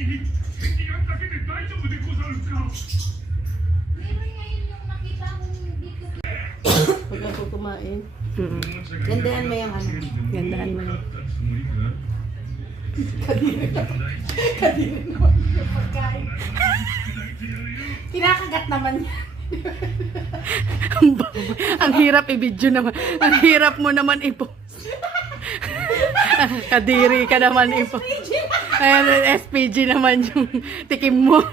Meron ngayon yung nakita mong dito. Pag ako kumain. Gandahan mo yung ano. Gandaan mo yun. Kadiri naman yung pagkain. Kinakagat naman niya. Ang hirap i-video naman. Ang hirap mo naman i-post. Kadiri ka naman i-post. Ayan, SPG naman yung tikim mo.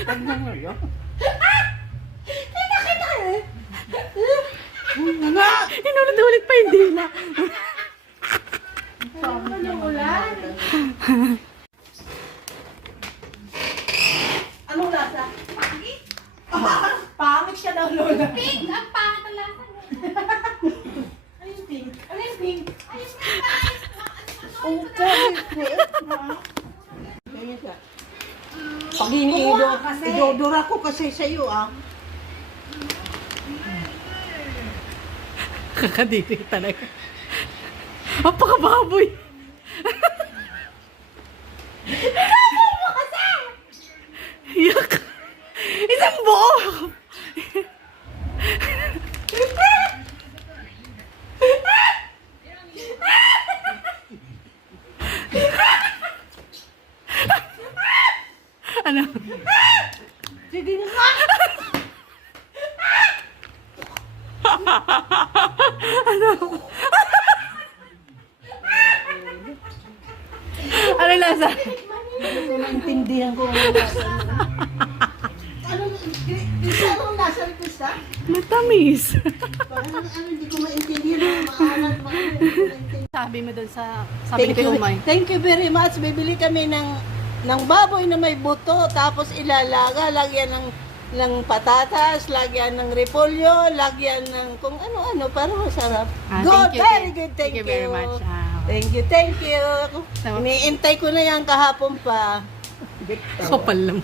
Tignan mo yun. Inulit-ulit pa hindi na. Anong lasa? Pangit ka daw, Lola. Pink! Ang pangit ang lasa mo. Ano yung pink? Ano yung pink? Ayos na tayo. Okay. Ganyan ka. Pag idodora ko kasi sa'yo, ah. Kakadiri talaga. Apakababoy. Yak. Isang buo. Ano? Sige na ka. Ano lasa? Hindi ko maintindihan ko ang lasa. Anong lasa rin Krista? Matamis. Parang hindi ko maintindihan ang maalat. Sabi mo dun sa sabi ni Umay. Thank you very much. Bibili kami ng baboy na may buto, tapos ilalaga, lagyan ng patatas, lagyan ng repolyo, lagyan ng kung ano-ano para masarap. Good, Thank you, very good. Thank you. very much. Thank you, thank you. Iniintay ko na yan kahapon pa. Kapal lang.